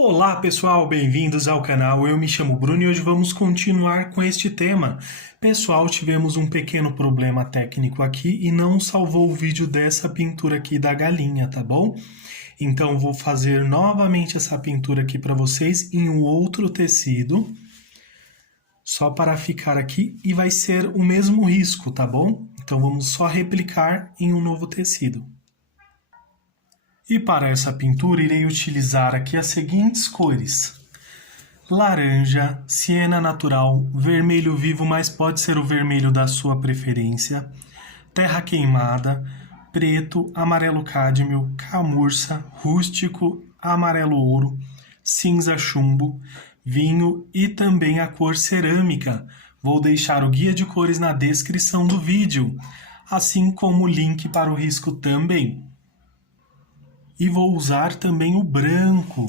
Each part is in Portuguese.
Olá pessoal, bem-vindos ao canal. Eu me chamo Bruno e hoje vamos continuar com este tema. Pessoal, tivemos um pequeno problema técnico aqui e não salvou o vídeo dessa pintura aqui da galinha, tá bom? Então vou fazer novamente essa pintura aqui para vocês em um outro tecido, só para ficar aqui, e vai ser o mesmo risco, tá bom? Então vamos só replicar em um novo tecido. E para essa pintura irei utilizar aqui as seguintes cores: laranja, siena natural, vermelho vivo, mas pode ser o vermelho da sua preferência, terra queimada, preto, amarelo cádmio, camurça, rústico, amarelo ouro, cinza chumbo, vinho e também a cor cerâmica. Vou deixar o guia de cores na descrição do vídeo, assim como o link para o risco também. E vou usar também o branco.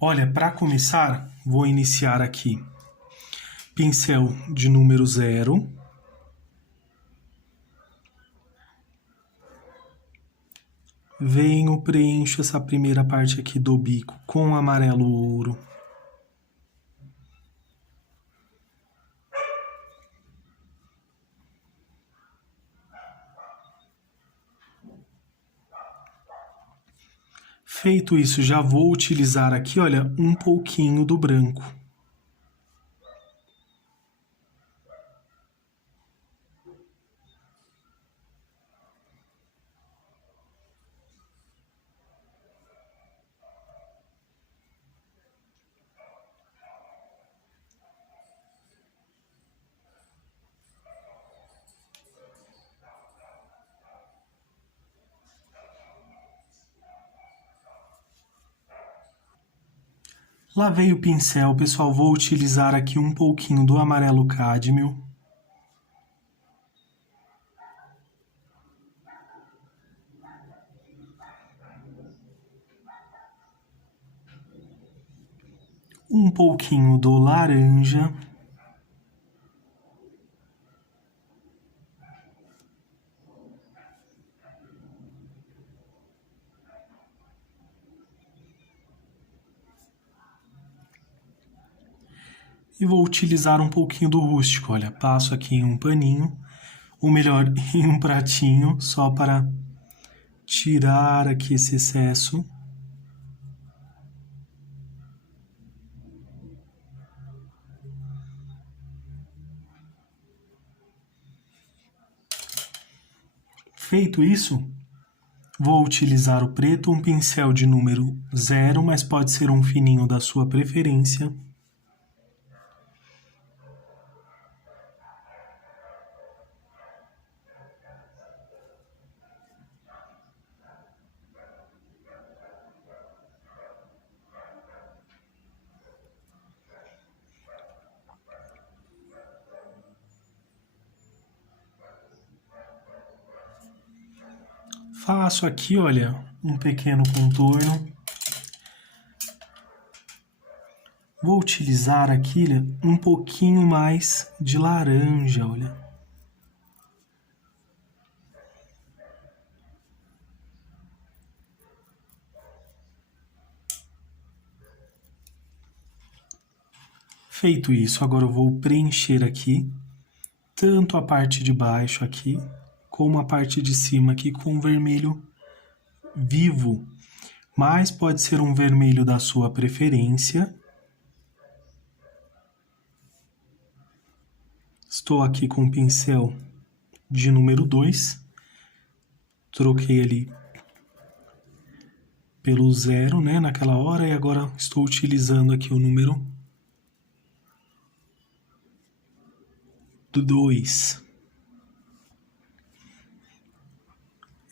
Olha, para começar, vou iniciar aqui. Pincel de número 0. Venho, preencho essa primeira parte aqui do bico com amarelo ouro. Feito isso, já vou utilizar aqui, olha, um pouquinho do branco. Lavei o pincel, pessoal, vou utilizar aqui um pouquinho do amarelo cádmio. Um pouquinho do laranja. E vou utilizar um pouquinho do rústico, olha, passo aqui em um paninho, ou melhor, em um pratinho, só para tirar aqui esse excesso. Feito isso, vou utilizar o preto, um pincel de número 0, mas pode ser um fininho da sua preferência. Faço aqui, olha, um pequeno contorno. Vou utilizar aqui, olha, um pouquinho mais de laranja, olha. Feito isso, agora eu vou preencher aqui, tanto a parte de baixo aqui, como a parte de cima aqui com vermelho vivo. Mas pode ser um vermelho da sua preferência. Estou aqui com o pincel de número 2. Troquei ali pelo 0, né, naquela hora, e agora estou utilizando aqui o número 2.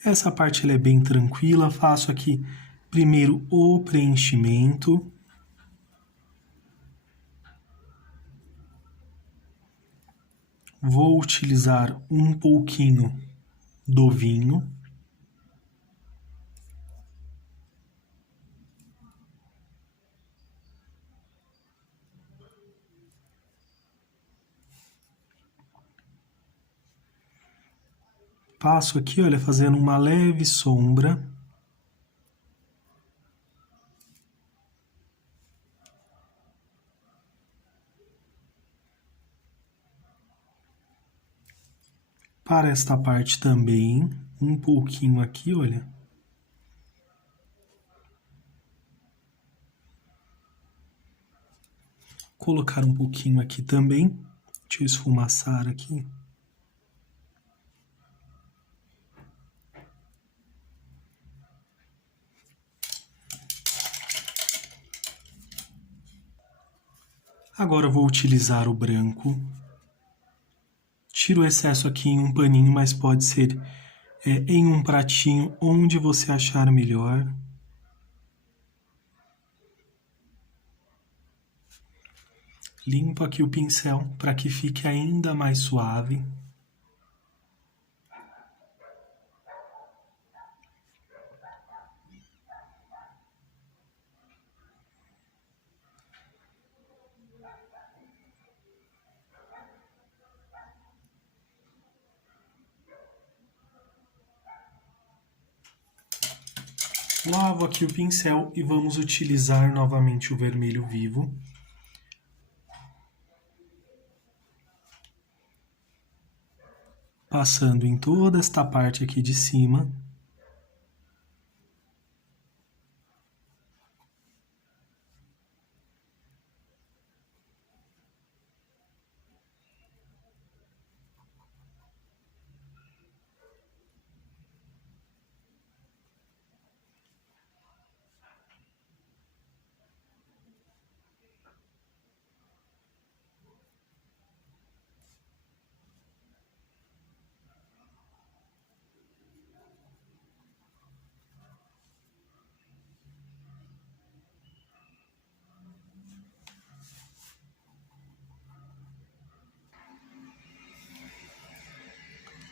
Essa parte ela é bem tranquila, faço aqui primeiro o preenchimento. Vou utilizar um pouquinho do vinho. Passo aqui, olha, fazendo uma leve sombra. Para esta parte também, um pouquinho aqui, olha. Colocar um pouquinho aqui também. Deixa eu esfumaçar aqui. Agora eu vou utilizar o branco. Tiro o excesso aqui em um paninho, mas pode ser em um pratinho onde você achar melhor. Limpo aqui o pincel para que fique ainda mais suave. Lavo aqui o pincel e vamos utilizar novamente o vermelho vivo. Passando em toda esta parte aqui de cima.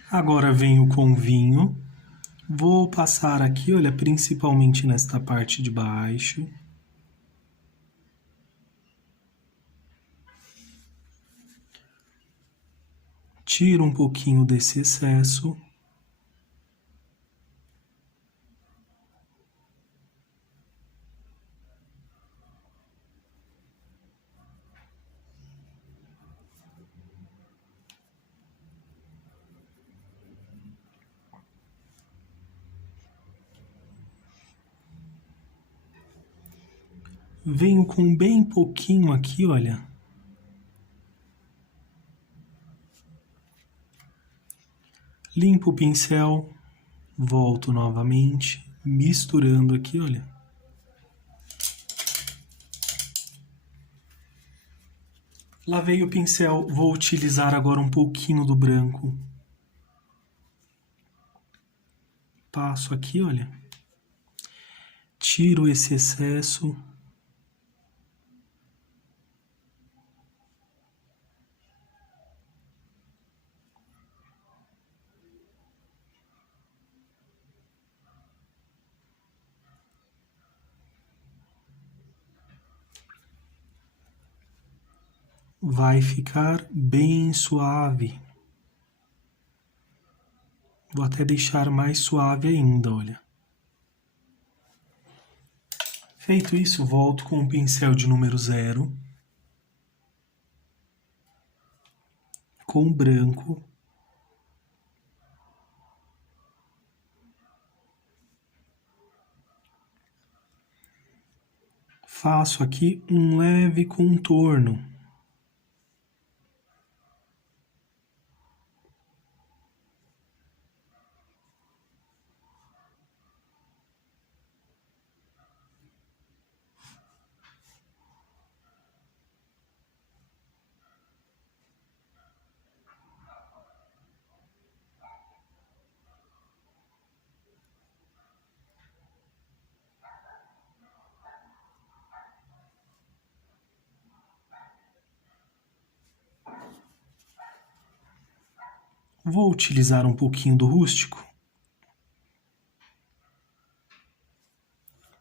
Agora venho com vinho. Vou passar aqui, olha, principalmente nesta parte de baixo. Tiro um pouquinho desse excesso. Venho com bem pouquinho aqui, olha. Limpo o pincel, volto novamente, misturando aqui, olha. Lavei o pincel, vou utilizar agora um pouquinho do branco. Passo aqui, olha. Tiro esse excesso. Vai ficar bem suave. Vou até deixar mais suave ainda, olha. Feito isso, volto com o pincel de número 0. Com o branco. Faço aqui um leve contorno. Vou utilizar um pouquinho do rústico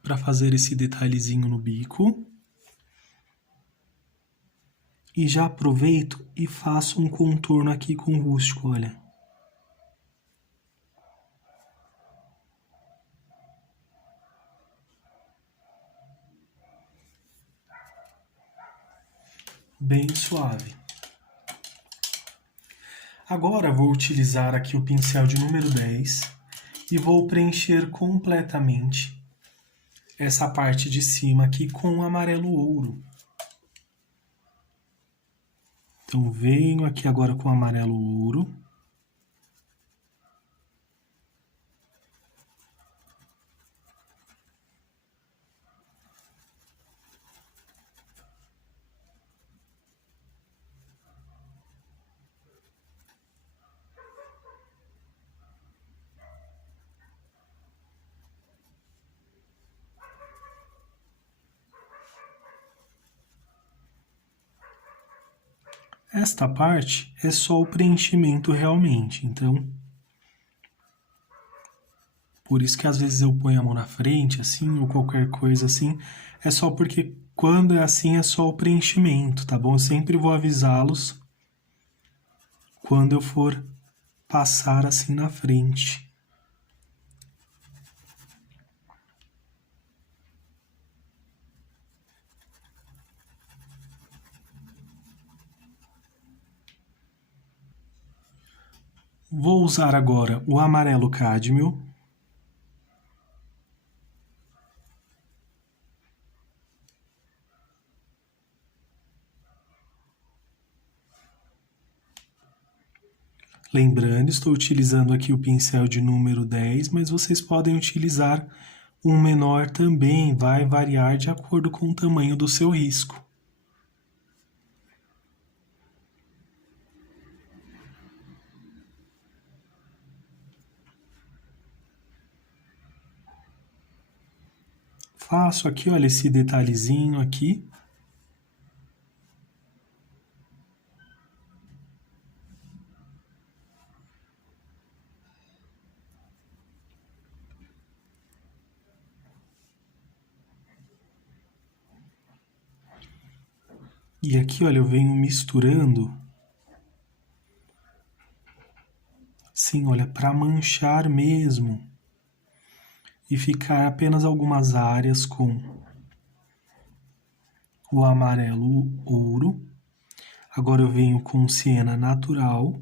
para fazer esse detalhezinho no bico. E já aproveito e faço um contorno aqui com o rústico, olha. Bem suave. Agora vou utilizar aqui o pincel de número 10 e vou preencher completamente essa parte de cima aqui com o amarelo ouro. Então venho aqui agora com o amarelo ouro. Esta parte é só o preenchimento realmente, então por isso que às vezes eu ponho a mão na frente, assim, ou qualquer coisa assim, é só porque quando é assim é só o preenchimento, tá bom? Eu sempre vou avisá-los quando eu for passar assim na frente. Vou usar agora o amarelo cádmio. Lembrando, estou utilizando aqui o pincel de número 10, mas vocês podem utilizar um menor também, vai variar de acordo com o tamanho do seu risco. Faço aqui, olha, esse detalhezinho aqui. E aqui, olha, eu venho misturando. Sim, olha, para manchar mesmo. E ficar apenas algumas áreas com o amarelo ouro. Agora eu venho com siena natural.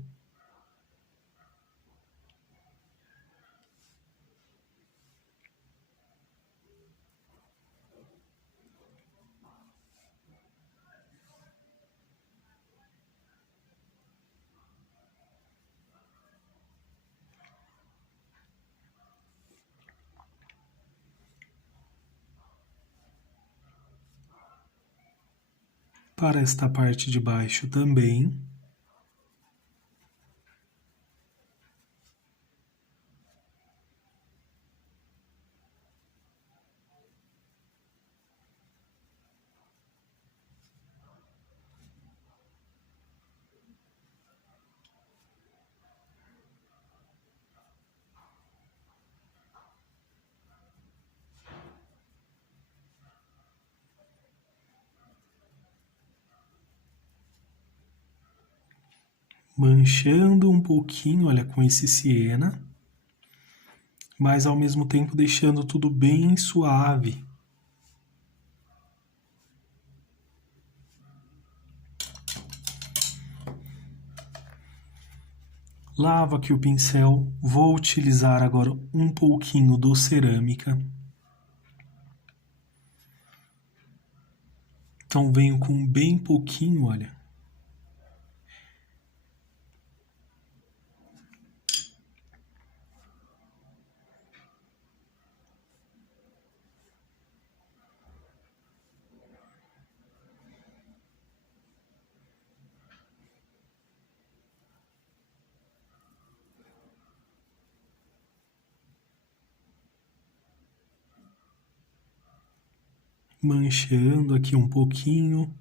Para esta parte de baixo também. Manchando um pouquinho, olha, com esse siena, mas ao mesmo tempo deixando tudo bem suave. Lavo aqui o pincel, vou utilizar agora um pouquinho do cerâmica. Então venho com bem pouquinho, olha. Manchando aqui um pouquinho.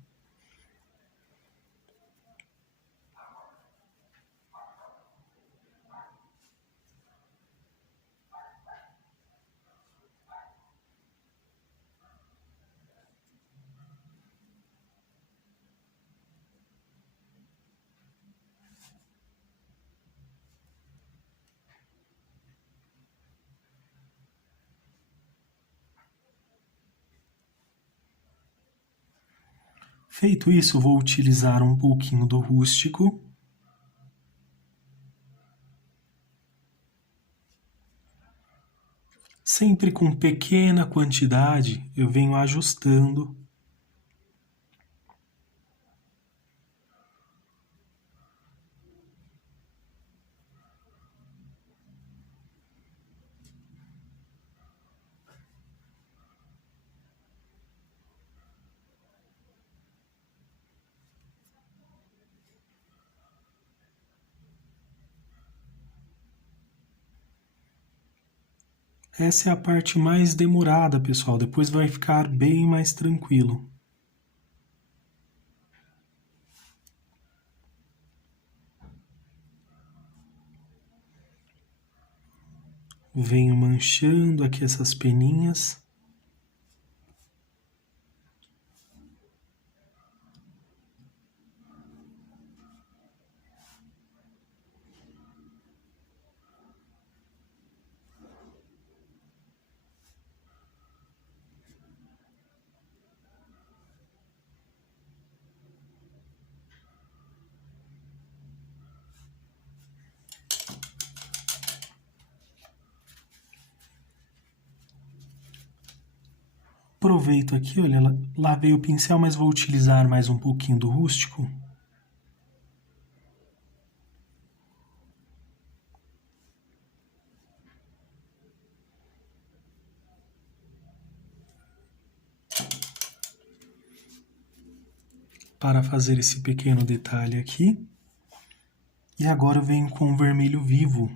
Feito isso, vou utilizar um pouquinho do rústico. Sempre com pequena quantidade, eu venho ajustando. Essa é a parte mais demorada, pessoal. Depois vai ficar bem mais tranquilo. Venho manchando aqui essas peninhas. Aproveito aqui, olha, lavei o pincel, mas vou utilizar mais um pouquinho do rústico. Para fazer esse pequeno detalhe aqui. E agora eu venho com o vermelho vivo.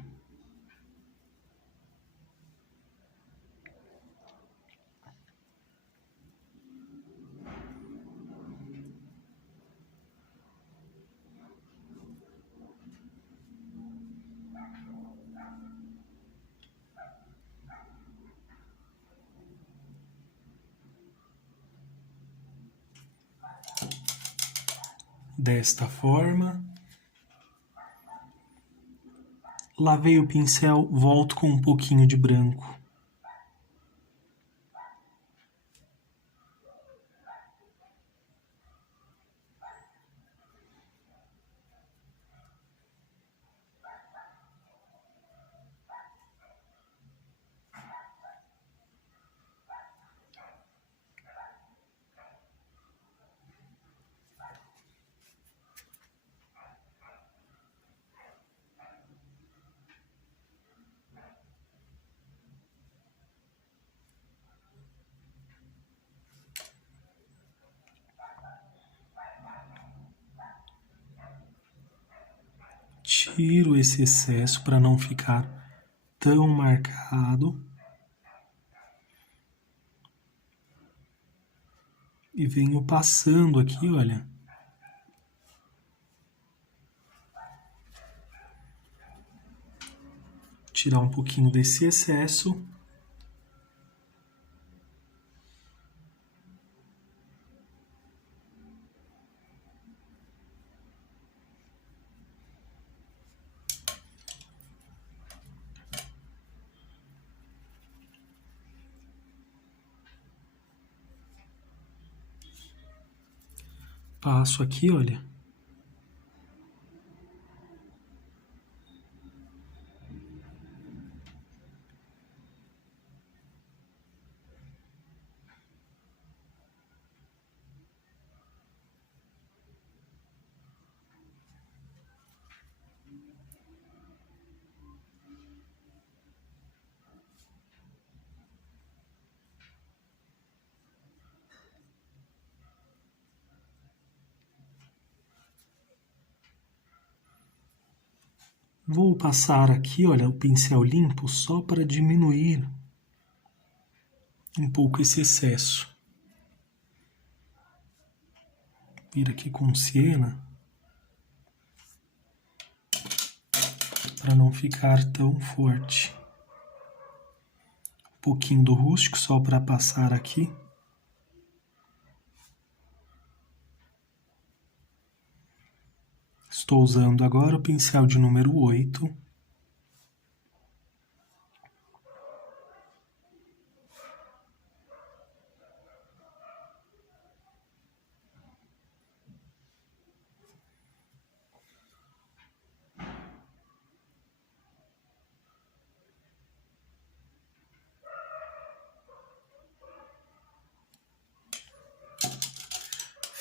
Desta forma. Lavei o pincel, volto com um pouquinho de branco. Tiro esse excesso para não ficar tão marcado. E venho passando aqui, olha. Tirar um pouquinho desse excesso. Passo aqui, olha. Vou passar aqui, olha, o pincel limpo só para diminuir um pouco esse excesso. Vir aqui com siena para não ficar tão forte. Um pouquinho do rústico só para passar aqui. Estou usando agora o pincel de número 8.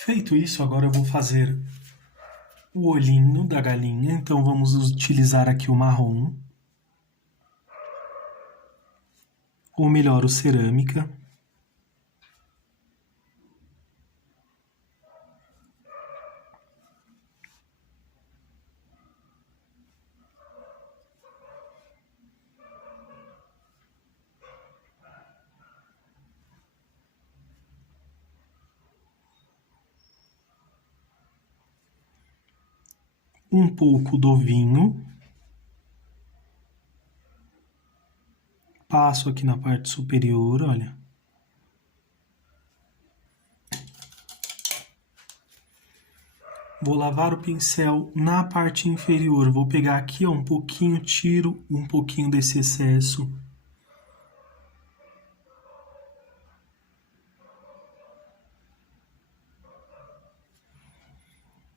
Feito isso, agora eu vou fazer o olhinho da galinha. Então vamos utilizar aqui o marrom, ou melhor, o cerâmica. Um pouco do vinho. Passo aqui na parte superior, olha. Vou lavar o pincel na parte inferior. Vou pegar aqui, ó, um pouquinho, tiro um pouquinho desse excesso.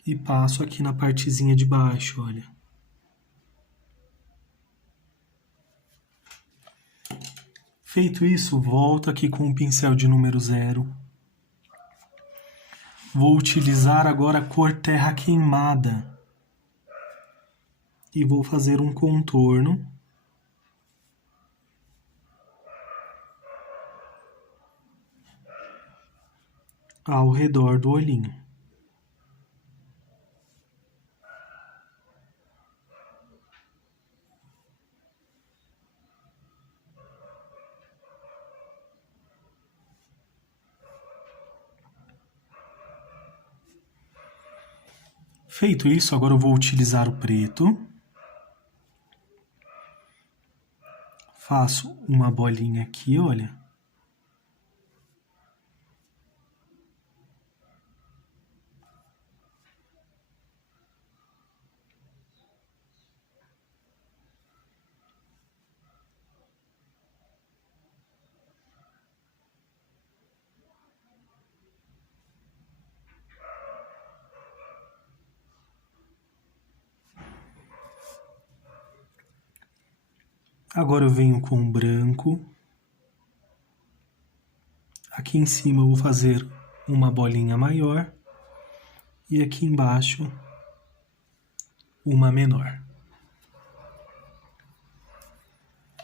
E passo aqui na partezinha de baixo, olha. Feito isso, volto aqui com o pincel de número 0. Vou utilizar agora a cor terra queimada. E vou fazer um contorno. Ao redor do olhinho. Feito isso, agora eu vou utilizar o preto. Faço uma bolinha aqui, olha. Agora eu venho com o branco. Aqui em cima eu vou fazer uma bolinha maior. E aqui embaixo, uma menor.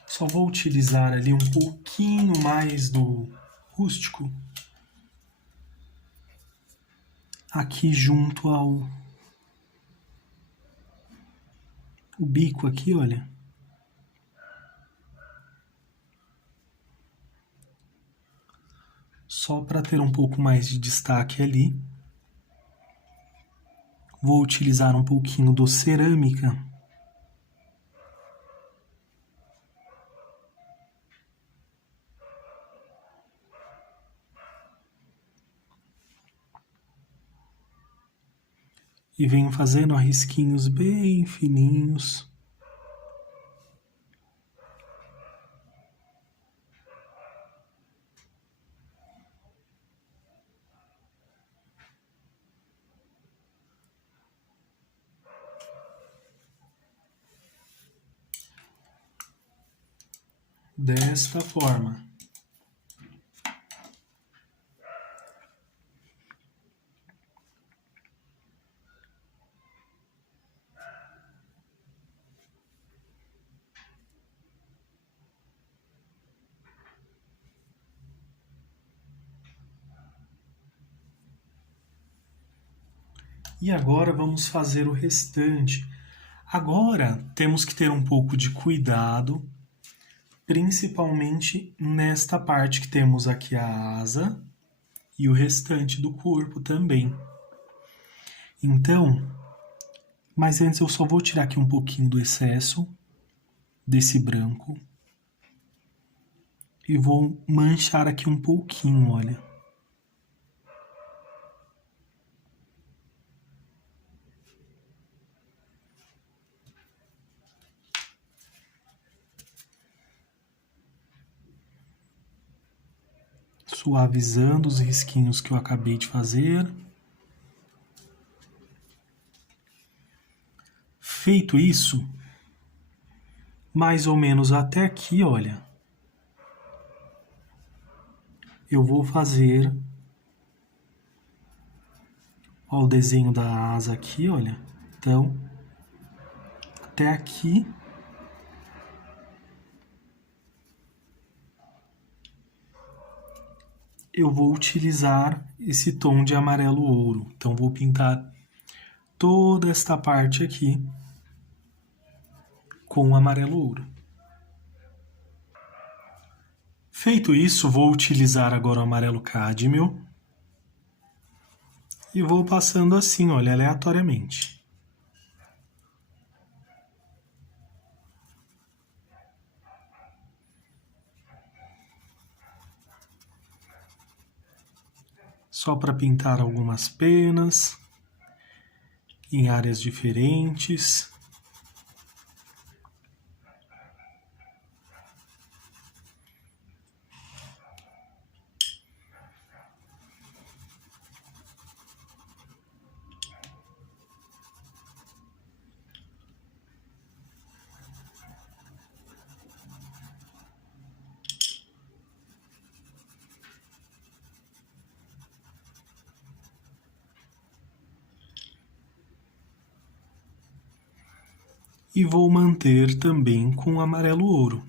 Só vou utilizar ali um pouquinho mais do rústico. Aqui junto ao o bico aqui, olha. Só para ter um pouco mais de destaque ali. Vou utilizar um pouquinho do cerâmica. E venho fazendo risquinhos bem fininhos. Desta forma. E agora vamos fazer o restante. Agora temos que ter um pouco de cuidado, principalmente nesta parte que temos aqui a asa e o restante do corpo também. Então, mas antes eu só vou tirar aqui um pouquinho do excesso desse branco e vou manchar aqui um pouquinho, olha. Suavizando os risquinhos que eu acabei de fazer. Feito isso, mais ou menos até aqui, olha, eu vou fazer Ó, o desenho da asa aqui, olha. Então, até aqui. Eu vou utilizar esse tom de amarelo ouro. Então, vou pintar toda esta parte aqui com amarelo ouro. Feito isso, vou utilizar agora o amarelo cádmio e vou passando assim, olha, aleatoriamente. Só para pintar algumas penas em áreas diferentes. E vou manter também com amarelo ouro.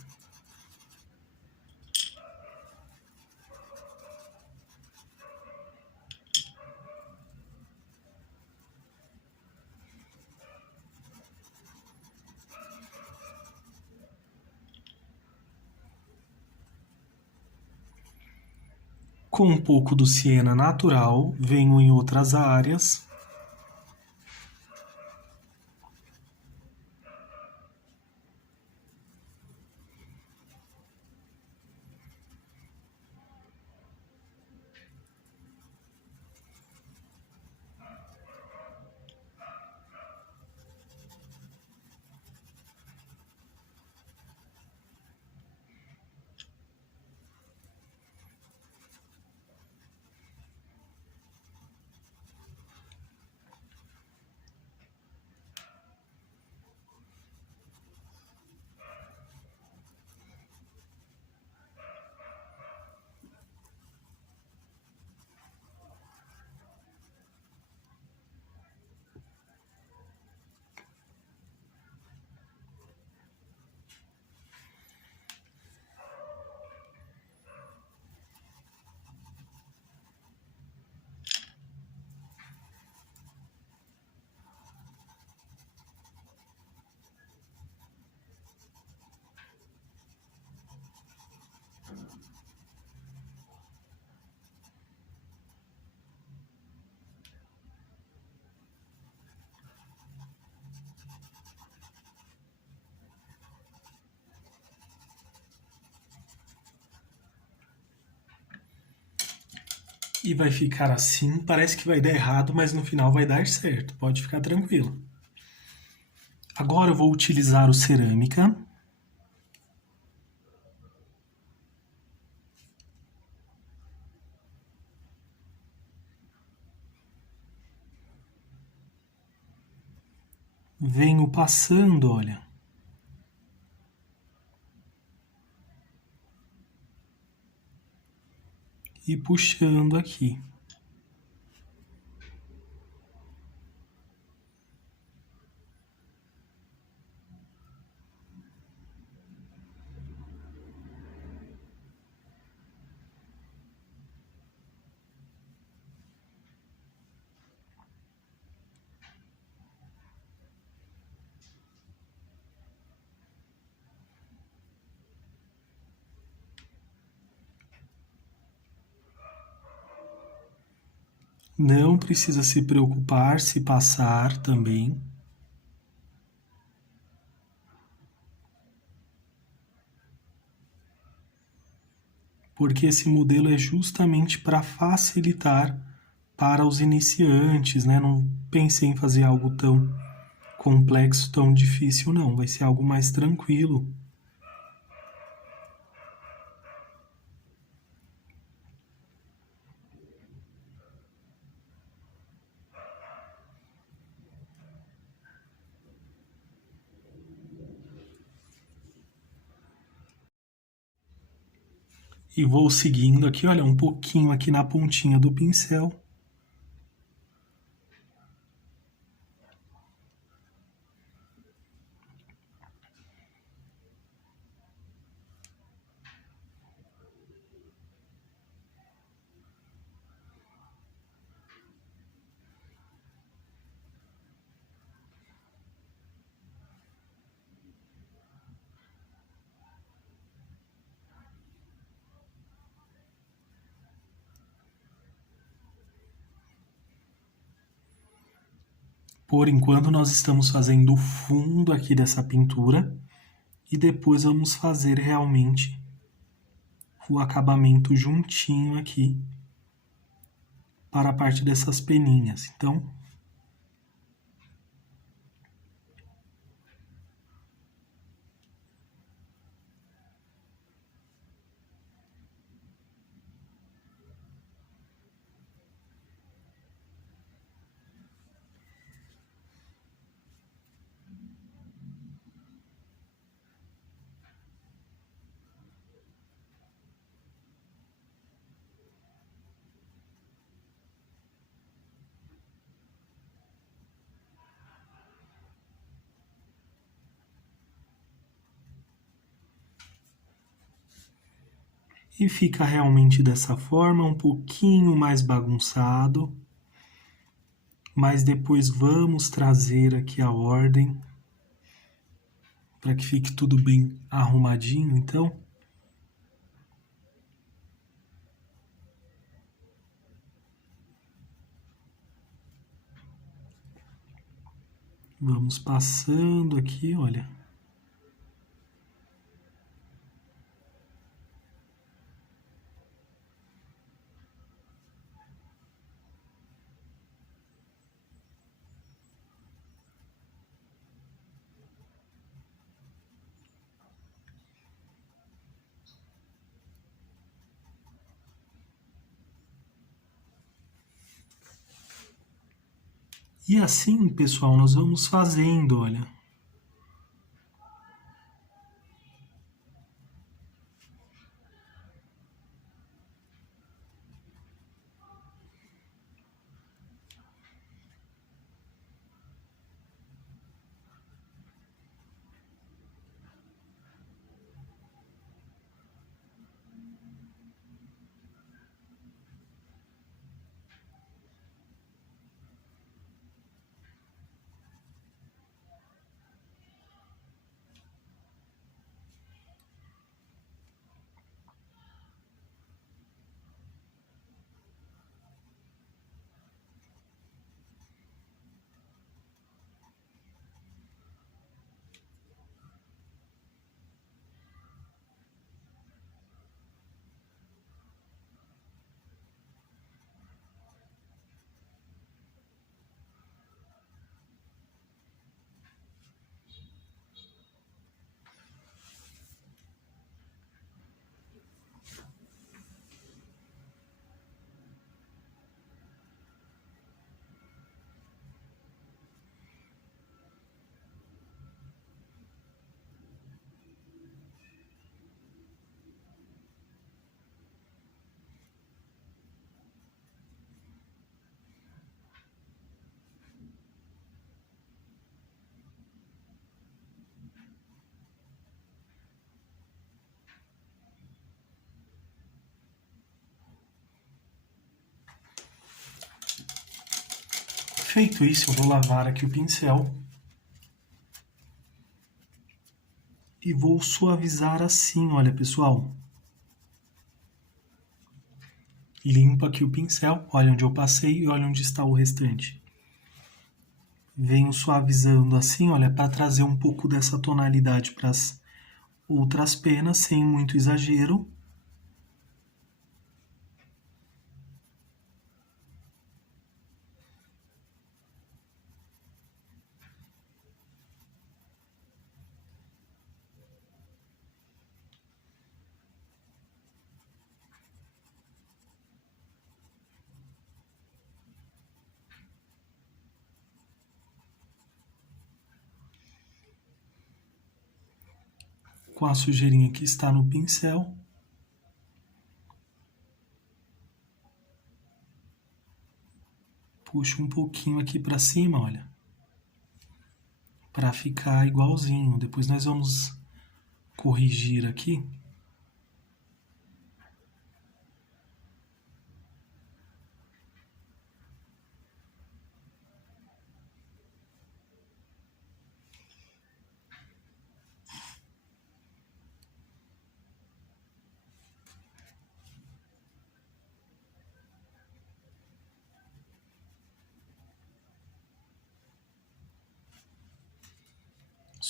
Com um pouco do siena natural, venho em outras áreas. E vai ficar assim, parece que vai dar errado, mas no final vai dar certo, pode ficar tranquilo. Agora eu vou utilizar o cerâmica. Venho passando, olha. E puxando aqui. Não precisa se preocupar se passar também. Porque esse modelo é justamente para facilitar para os iniciantes, né? Não pensei em fazer algo tão complexo, tão difícil, não. Vai ser algo mais tranquilo. E vou seguindo aqui, olha, um pouquinho aqui na pontinha do pincel. Por enquanto nós estamos fazendo o fundo aqui dessa pintura e depois vamos fazer realmente o acabamento juntinho aqui para a parte dessas peninhas. Então, e fica realmente dessa forma, um pouquinho mais bagunçado, mas depois vamos trazer aqui a ordem para que fique tudo bem arrumadinho, então. Vamos passando aqui, olha. E assim, pessoal, nós vamos fazendo, olha. Feito isso, eu vou lavar aqui o pincel e vou suavizar assim, olha, pessoal. Limpo aqui o pincel, olha onde eu passei e olha onde está o restante. Venho suavizando assim, olha, para trazer um pouco dessa tonalidade para as outras penas, sem muito exagero. Com a sujeirinha que está no pincel. Puxo um pouquinho aqui para cima, olha. Para ficar igualzinho. Depois nós vamos corrigir aqui.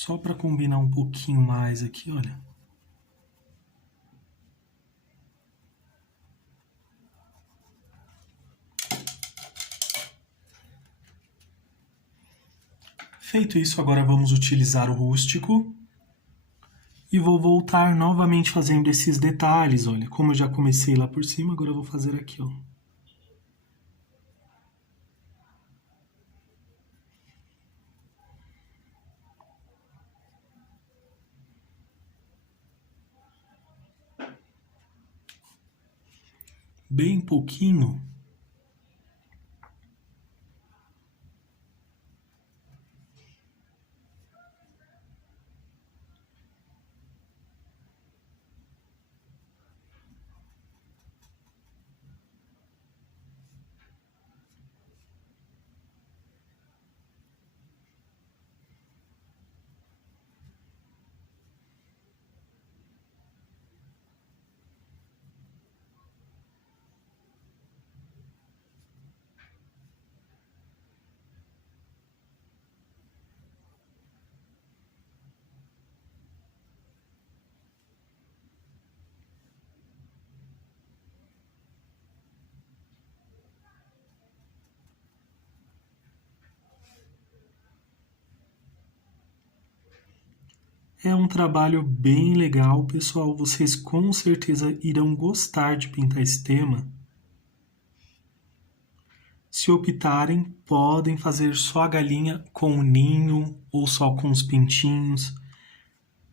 Só para combinar um pouquinho mais aqui, olha. Feito isso, agora vamos utilizar o rústico. E vou voltar novamente fazendo esses detalhes, olha. Como eu já comecei lá por cima, agora eu vou fazer aqui, ó. Bem pouquinho. É um trabalho bem legal, pessoal. Vocês com certeza irão gostar de pintar esse tema. Se optarem, podem fazer só a galinha com o ninho ou só com os pintinhos,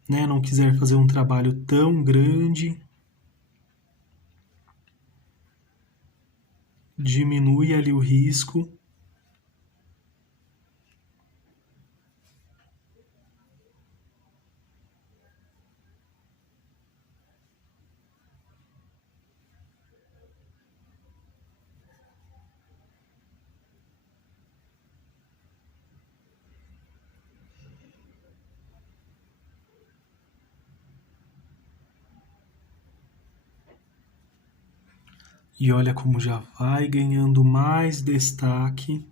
né? Não quiser fazer um trabalho tão grande, diminui ali o risco. E olha como já vai ganhando mais destaque.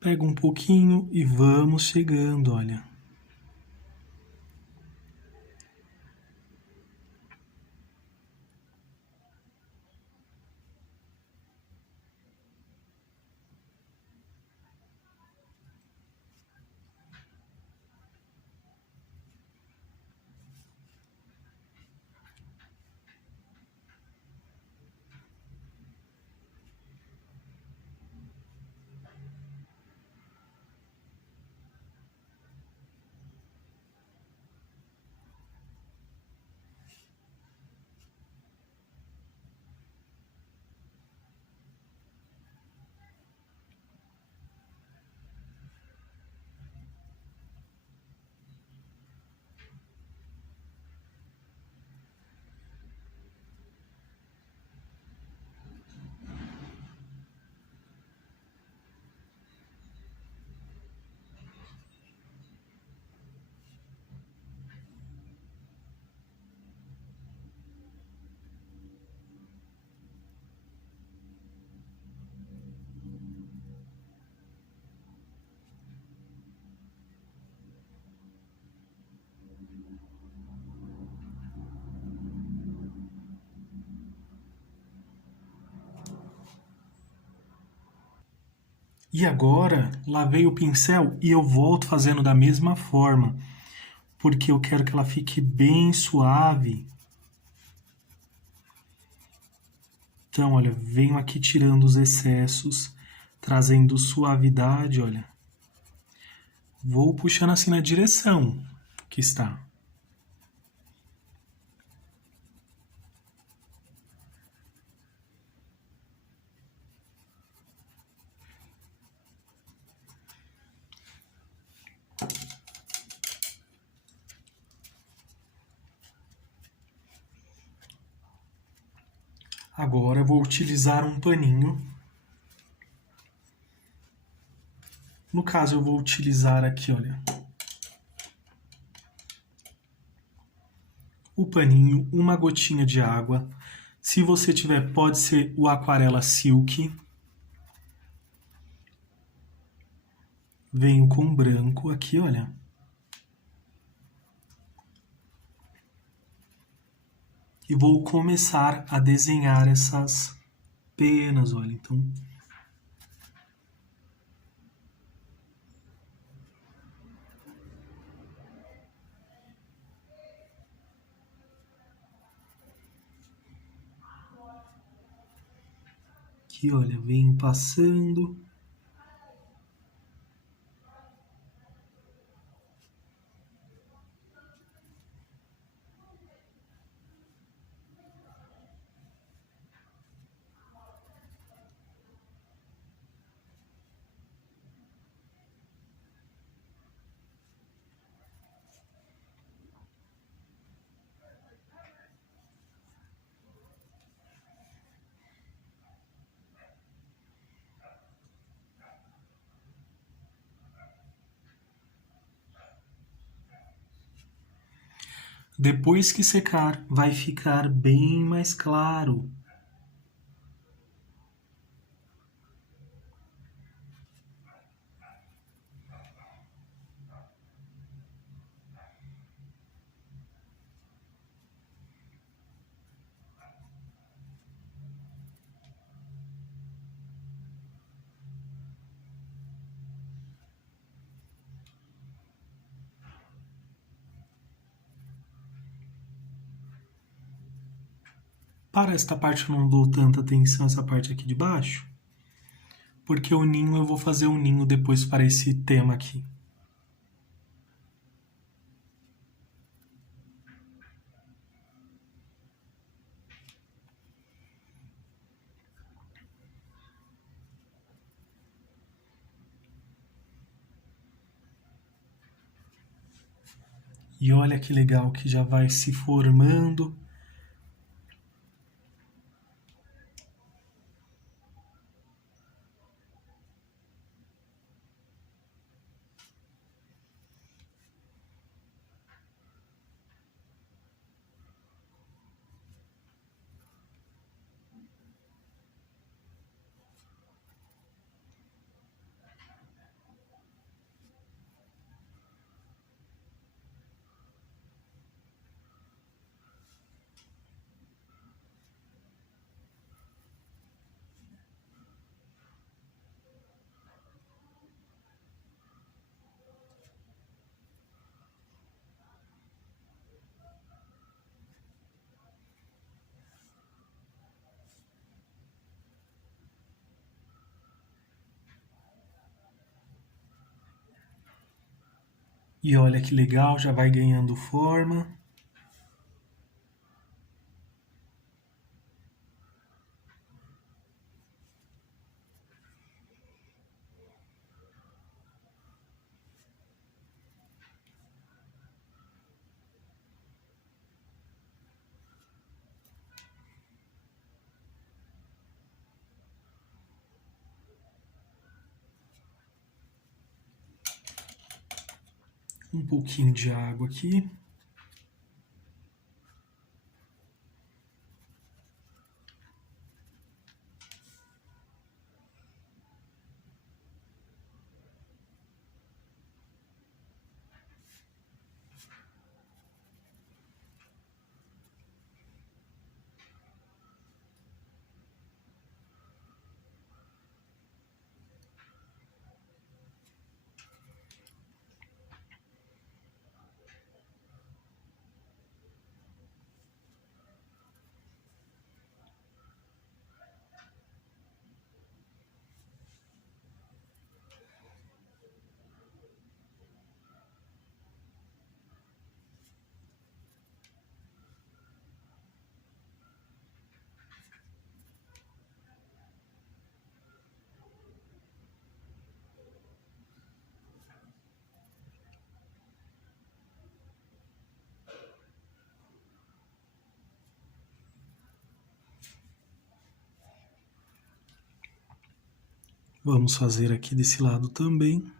Pega um pouquinho e vamos chegando, olha. E agora, lavei o pincel e eu volto fazendo da mesma forma, porque eu quero que ela fique bem suave. Então, olha, venho aqui tirando os excessos, trazendo suavidade, olha. Vou puxando assim na direção que está. Agora eu vou utilizar um paninho. No caso, eu vou utilizar aqui, olha, o paninho, uma gotinha de água. Se você tiver, pode ser o Aquarela Silk. Venho com branco aqui, olha. E vou começar a desenhar essas penas, olha. Então, aqui, olha, venho passando. Depois que secar, vai ficar bem mais claro. Para esta parte eu não dou tanta atenção, essa parte aqui de baixo, porque o ninho eu vou fazer um ninho depois para esse tema aqui. E olha que legal que já vai se formando. E olha que legal, já vai ganhando forma. Um pouquinho de água aqui. Vamos fazer aqui desse lado também.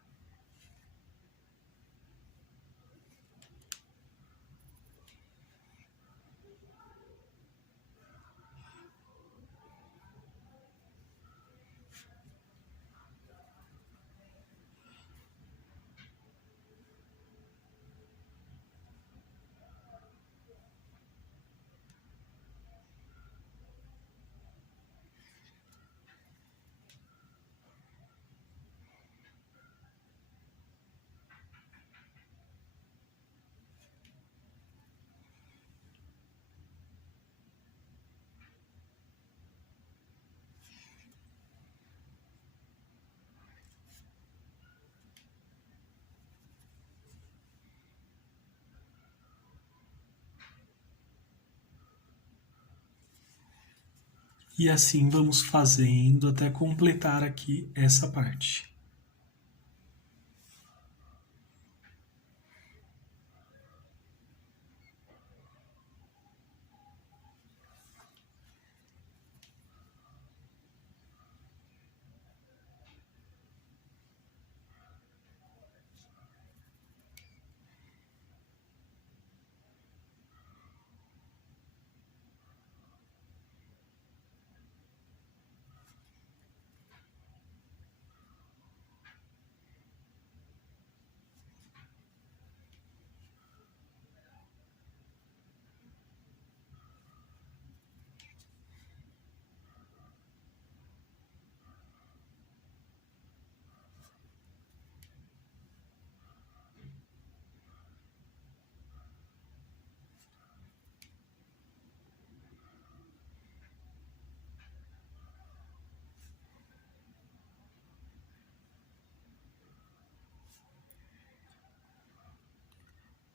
E assim vamos fazendo até completar aqui essa parte.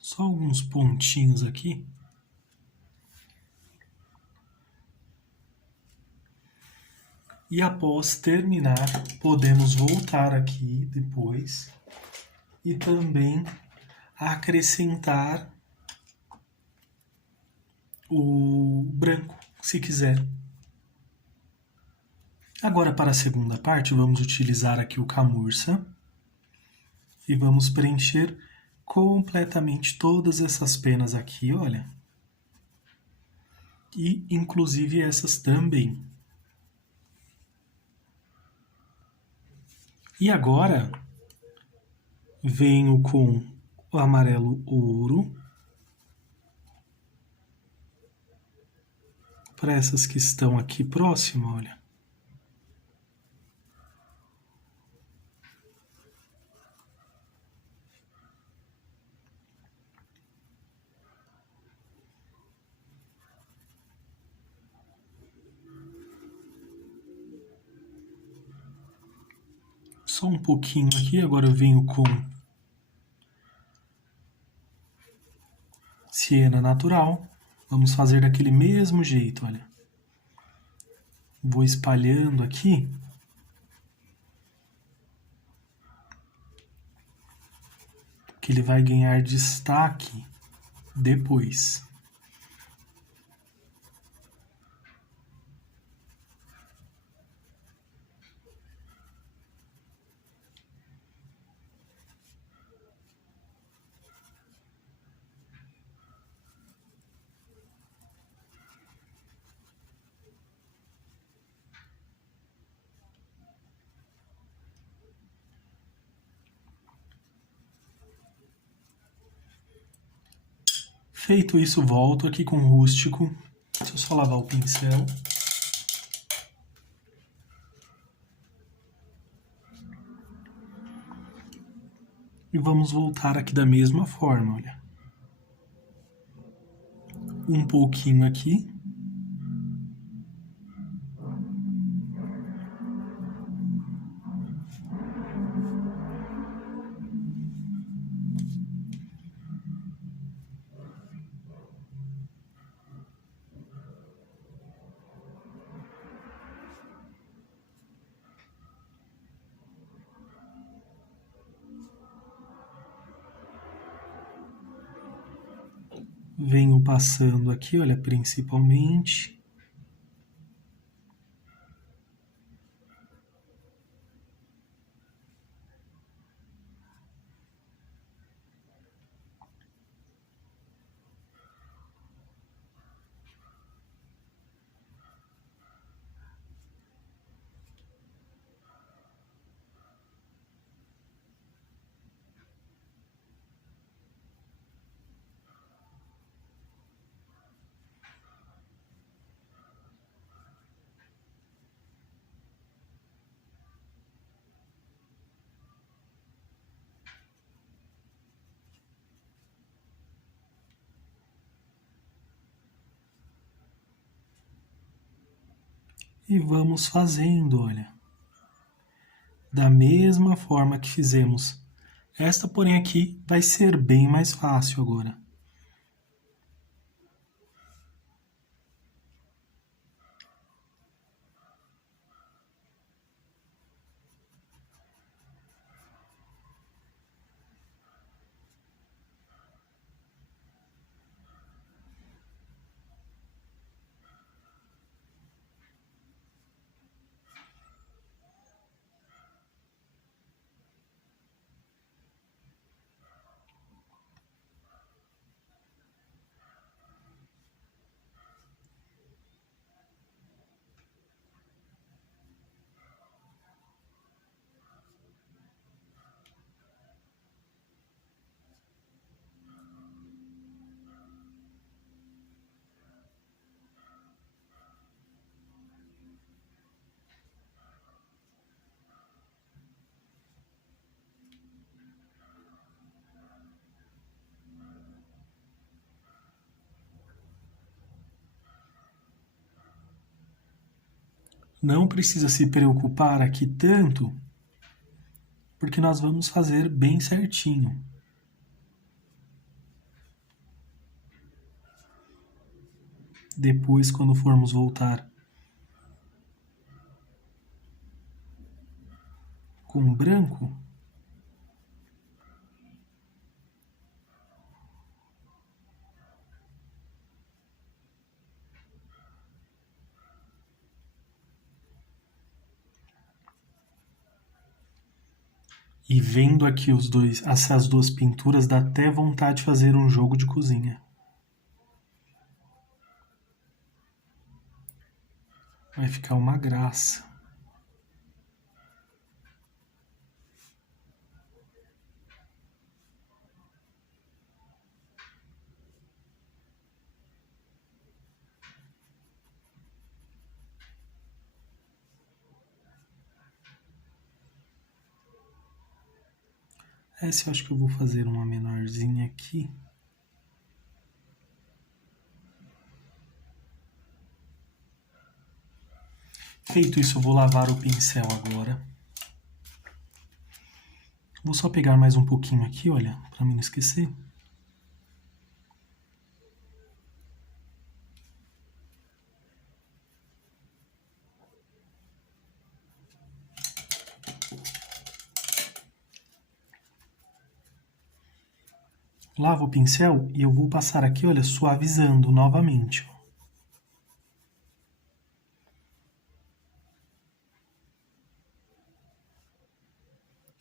Só alguns pontinhos aqui. E após terminar, podemos voltar aqui depois e também acrescentar o branco, se quiser. Agora, para a segunda parte, vamos utilizar aqui o camurça e vamos preencher completamente todas essas penas aqui, olha. E inclusive essas também. E agora venho com o amarelo ouro para essas que estão aqui próximo, olha. Só um pouquinho aqui, agora eu venho com siena natural. Vamos fazer daquele mesmo jeito, olha. Vou espalhando aqui. Que ele vai ganhar destaque depois. Feito isso, volto aqui com o rústico. Deixa eu só lavar o pincel. E vamos voltar aqui da mesma forma, olha. Um pouquinho aqui. Venho passando aqui, olha, principalmente. E vamos fazendo, olha. Da mesma forma que fizemos esta, porém aqui vai ser bem mais fácil agora. Não precisa se preocupar aqui tanto, porque nós vamos fazer bem certinho. Depois, quando formos voltar com branco, e vendo aqui essas duas pinturas, dá até vontade de fazer um jogo de cozinha. Vai ficar uma graça. Essa eu acho que eu vou fazer uma menorzinha aqui. Feito isso, eu vou lavar o pincel agora. Vou só pegar mais um pouquinho aqui, olha, para mim não esquecer. Lavo o pincel e eu vou passar aqui, olha, suavizando novamente.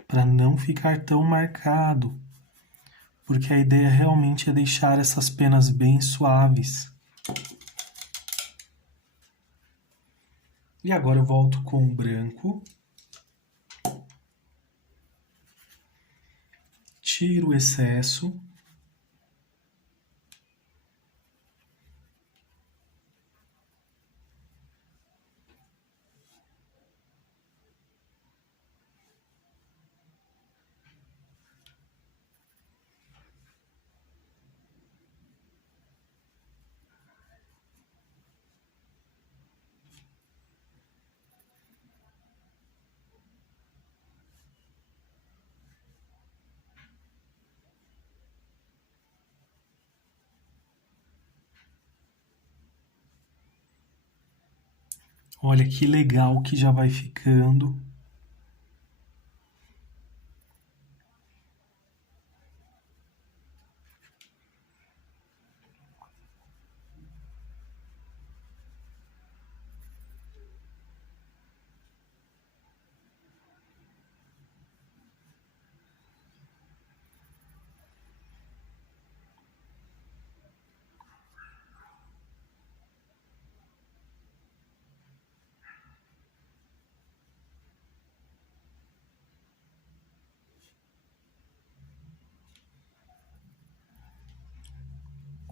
Para não ficar tão marcado. Porque a ideia realmente é deixar essas penas bem suaves. E agora eu volto com o branco. Tiro o excesso. Olha que legal que já vai ficando.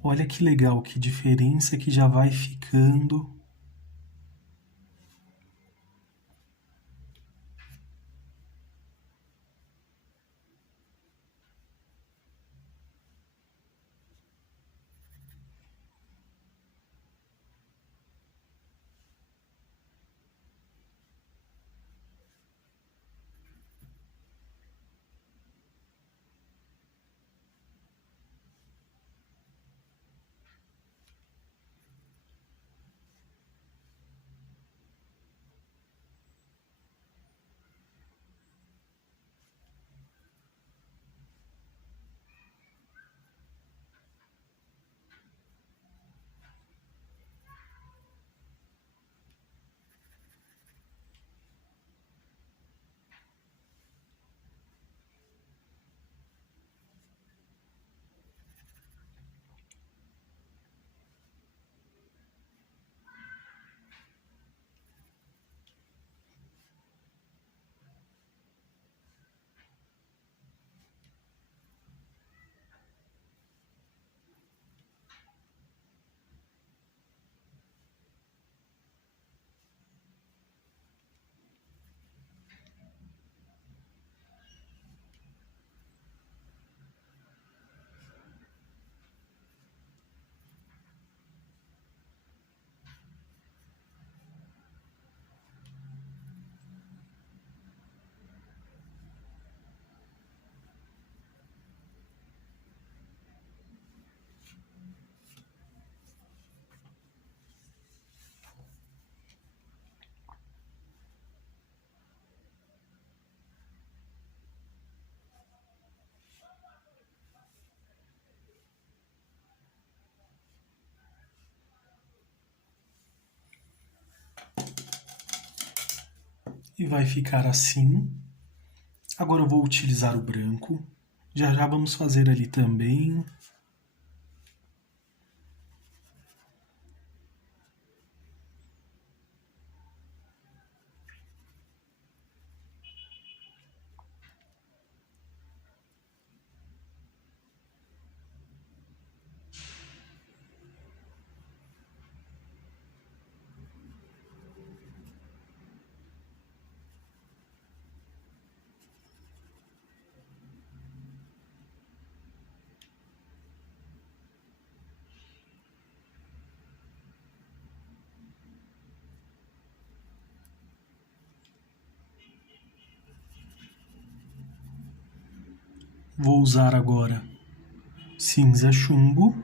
Olha que legal, que diferença que já vai ficando. e vai ficar assim. Agora eu vou utilizar o branco. Já já vamos fazer ali também. Vou usar agora cinza chumbo.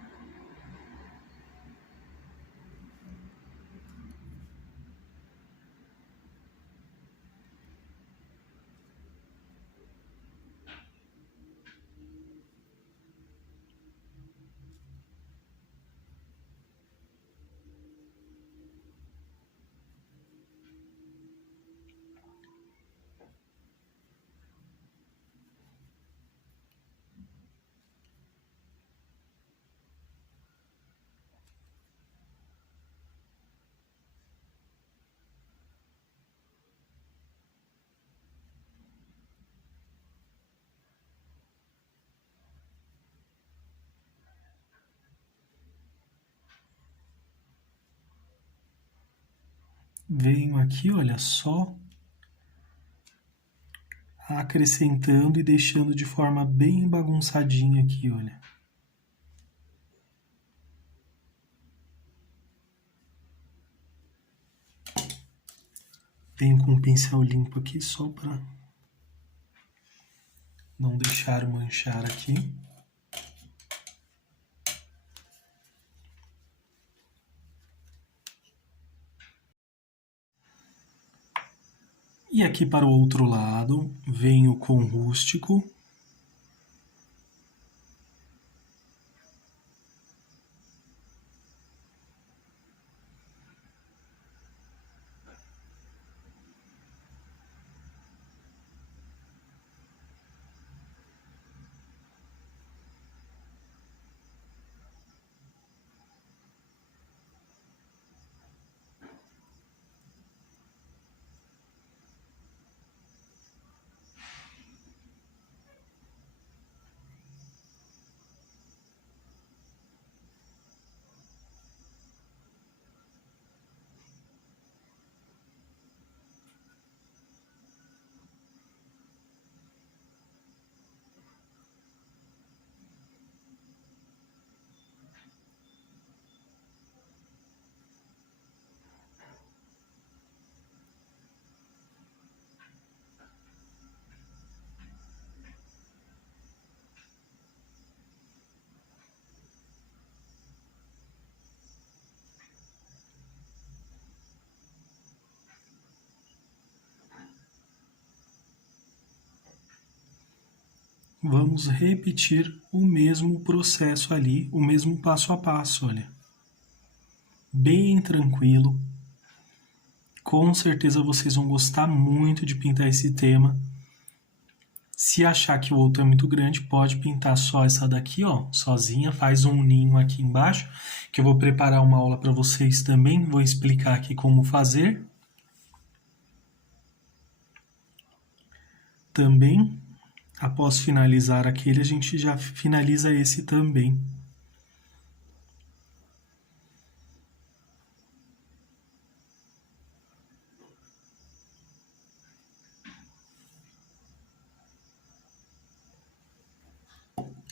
Venho aqui, olha só, acrescentando e deixando de forma bem bagunçadinha aqui, olha. Venho com um pincel limpo aqui só para não deixar manchar aqui. E aqui para o outro lado, venho com rústico. Vamos repetir o mesmo processo ali, o mesmo passo a passo, olha. Bem tranquilo. Com certeza vocês vão gostar muito de pintar esse tema. Se achar que o outro é muito grande, pode pintar só essa daqui, ó, sozinha. Faz um ninho aqui embaixo, que eu vou preparar uma aula para vocês também. Vou explicar aqui como fazer. Também, após finalizar aquele, a gente já finaliza esse também.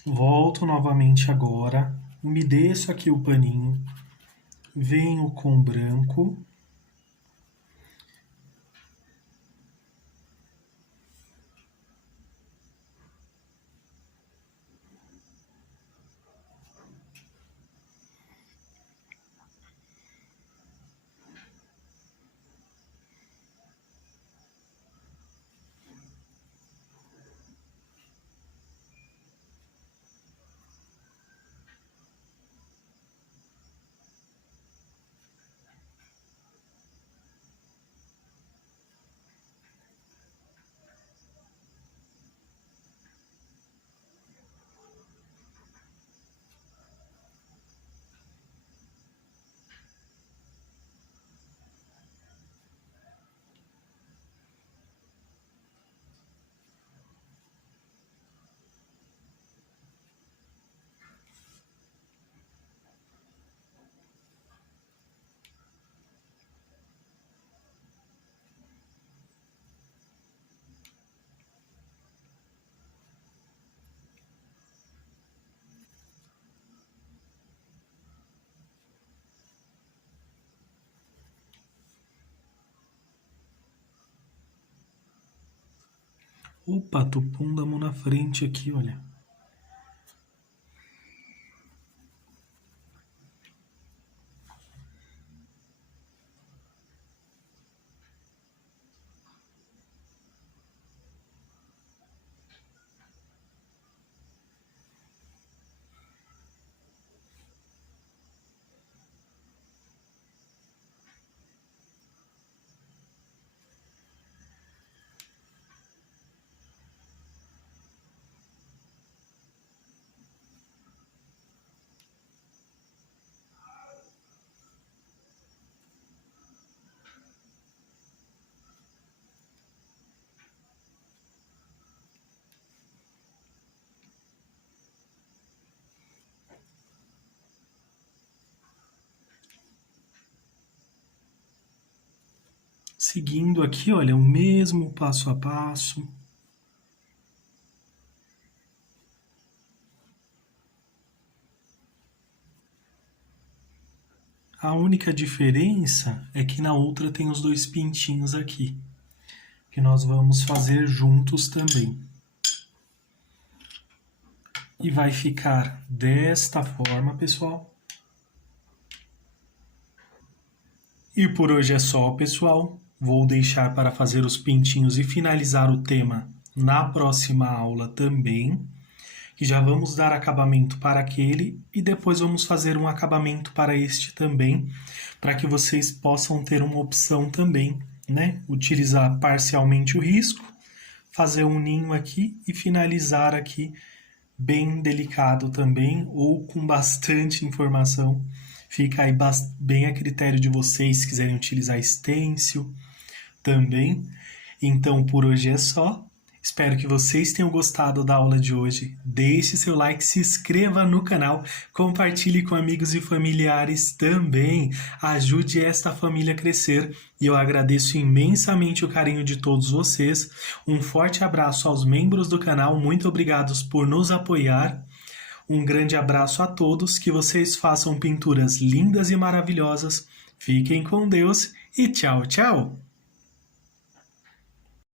Volto novamente agora, umedeço aqui o paninho, venho com branco. Opa, tô pondo a mão na frente aqui, olha. Seguindo aqui, olha, o mesmo passo a passo. A única diferença é que na outra tem os dois pintinhos aqui, que nós vamos fazer juntos também. E vai ficar desta forma, pessoal. E por hoje é só, pessoal. Vou deixar para fazer os pintinhos e finalizar o tema na próxima aula também. Que já vamos dar acabamento para aquele e depois vamos fazer um acabamento para este também, para que vocês possam ter uma opção também, né? Utilizar parcialmente o risco, fazer um ninho aqui e finalizar aqui bem delicado também, ou com bastante informação. Fica aí bem a critério de vocês, se quiserem utilizar stencil também. Então, por hoje é só. Espero que vocês tenham gostado da aula de hoje. Deixe seu like, se inscreva no canal, compartilhe com amigos e familiares também. Ajude esta família a crescer e eu agradeço imensamente o carinho de todos vocês. Um forte abraço aos membros do canal, muito obrigados por nos apoiar. Um grande abraço a todos, que vocês façam pinturas lindas e maravilhosas. Fiquem com Deus e tchau, tchau!